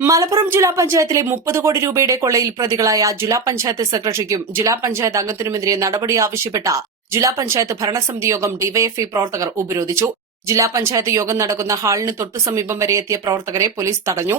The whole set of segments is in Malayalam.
മലപ്പുറം ജില്ലാ പഞ്ചായത്തിലെ 30 കോടി രൂപയുടെ കൊള്ളയിൽ പ്രതികളായ ജില്ലാ പഞ്ചായത്ത് സെക്രട്ടറിക്കും ജില്ലാ പഞ്ചായത്ത് അംഗത്തിനുമെതിരെ നടപടി ആവശ്യപ്പെട്ട ജില്ലാ പഞ്ചായത്ത് ഭരണസമിതി യോഗം ഡിവൈഎഫ്ഐ പ്രവർത്തകർ ഉപരോധിച്ചു. ജില്ലാ പഞ്ചായത്ത് യോഗം നടക്കുന്ന ഹാളിന് തൊട്ടു സമീപം വരെ എത്തിയ പ്രവർത്തകരെ പോലീസ് തടഞ്ഞു.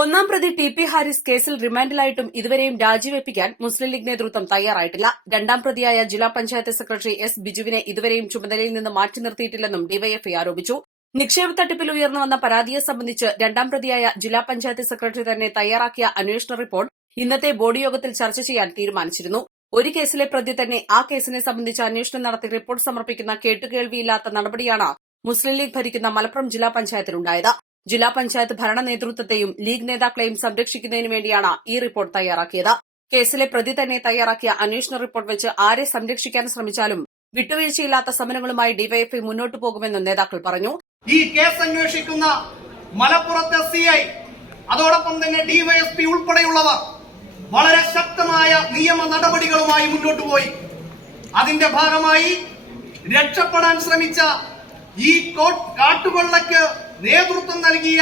ഒന്നാം പ്രതി ടി.പി. ഹാരിസ് കേസിൽ റിമാൻഡിലായിട്ടും ഇതുവരെയും രാജിവെപ്പിക്കാൻ മുസ്ലിം ലീഗ് നേതൃത്വം തയ്യാറായിട്ടില്ല. രണ്ടാം പ്രതിയായ ജില്ലാ പഞ്ചായത്ത് സെക്രട്ടറി എസ് ബിജുവിനെ ഇതുവരെയും ചുമതലയിൽ നിന്ന് മാറ്റി നിർത്തിയിട്ടില്ലെന്നും ഡിവൈഎഫ്ഐ ആരോപിച്ചു. നിക്ഷേപ തട്ടിപ്പിൽ ഉയർന്നുവന്ന പരാതിയെ സംബന്ധിച്ച് രണ്ടാം പ്രതിയായ ജില്ലാ പഞ്ചായത്ത് സെക്രട്ടറി തന്നെ തയ്യാറാക്കിയ അന്വേഷണ റിപ്പോർട്ട് ഇന്നത്തെ ബോർഡ് യോഗത്തിൽ ചർച്ച ചെയ്യാൻ തീരുമാനിച്ചിരുന്നു. ഒരു കേസിലെ പ്രതി തന്നെ ആ കേസിനെ സംബന്ധിച്ച് അന്വേഷണം നടത്തി റിപ്പോർട്ട് സമർപ്പിക്കുന്ന കേട്ടുകേൾവിയില്ലാത്ത നടപടിയാണ് മുസ്ലിം ലീഗ് ഭരിക്കുന്ന മലപ്പുറം ജില്ലാ പഞ്ചായത്തിലുണ്ടായത്. ജില്ലാ പഞ്ചായത്ത് ഭരണ നേതൃത്വത്തെയും ലീഗ് നേതാക്കളെയും സംരക്ഷിക്കുന്നതിനു വേണ്ടിയാണ് ഈ റിപ്പോർട്ട് തയ്യാറാക്കിയത്. കേസിലെ പ്രതി തന്നെ തയ്യാറാക്കിയ അന്വേഷണ റിപ്പോർട്ട് വെച്ച് ആരെ സംരക്ഷിക്കാൻ ശ്രമിച്ചാലും വിട്ടുവീഴ്ചയില്ലാത്ത സമരങ്ങളുമായി ഡിവൈഎഫ്ഐ മുന്നോട്ടു പോകുമെന്നും നേതാക്കൾ പറഞ്ഞു. ഈ കേസ് അന്വേഷിക്കുന്ന മലപ്പുറത്തെ സിഐ അതോടൊപ്പം തന്നെ ഡിവൈഎസ്പി ഉൾപ്പെടെയുള്ളവർ വളരെ ശക്തമായ നിയമ നടപടികളുമായി മുന്നോട്ടു പോയി. അതിന്റെ ഭാഗമായി രക്ഷപ്പെടാൻ ശ്രമിച്ച ഈ കാട്ടുകൊള്ളയ്ക്ക് നേതൃത്വം നൽകിയ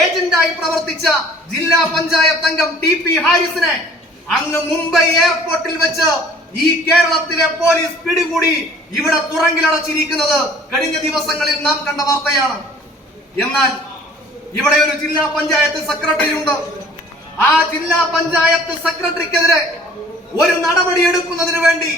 ഏജന്റായി പ്രവർത്തിച്ച ജില്ലാ പഞ്ചായത്ത് അംഗം ടി.പി. ഹാരിസിനെ അങ്ങ് മുംബൈ എയർപോർട്ടിൽ വെച്ച് ഈ കേരളത്തിലെ പോലീസ് പിടികൂടി ഇവിടെ തുറങ്കിലടച്ചിരിക്കുന്നത് കഴിഞ്ഞ ദിവസങ്ങളിൽ നാം കണ്ട വാർത്തയാണ്. എന്നാൽ ഇവിടെ ഒരു ജില്ലാ പഞ്ചായത്ത് സെക്രട്ടറി ഉണ്ട്. ആ ജില്ലാ പഞ്ചായത്ത് സെക്രട്ടറിക്കെതിരെ ഒരു നടപടിയെടുക്കുന്നതിന് വേണ്ടി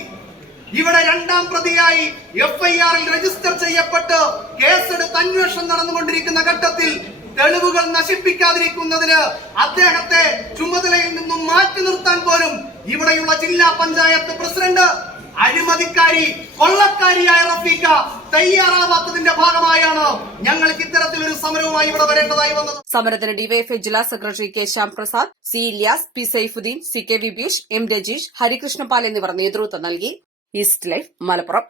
ഇവിടെ രണ്ടാം പ്രതിയായി എഫ്ഐആറിൽ രജിസ്റ്റർ ചെയ്യപ്പെട്ട് കേസെടുത്ത് അന്വേഷണം നടന്നുകൊണ്ടിരിക്കുന്ന ഘട്ടത്തിൽ തെളിവുകൾ നശിപ്പിക്കാതിരിക്കുന്നതിന് അദ്ദേഹത്തെ ചുമതലയിൽ നിന്നും മാറ്റി നിർത്താൻ പോലും ഇവിടെയുള്ള ജില്ലാ പഞ്ചായത്ത് പ്രസിഡന്റ് അഴിമതിക്കാരി കൊള്ളക്കാരിയായ റഫീഖ തയ്യാറാവാത്തതിന്റെ ഭാഗമായാണ് ഞങ്ങൾക്ക് ഇത്തരത്തിലൊരു സമരവുമായി ഇവിടെ വരേണ്ടതായി വന്നത്. സമരത്തിന് ഡിവൈഎഫ്ഐ ജില്ലാ secretary K Shyamprasad, C Ilyas, P Saifuddin, C K Vibeesh, M Rajeesh, Harikrishnapal എന്നിവർ നേതൃത്വം നൽകി. East life Malappuram.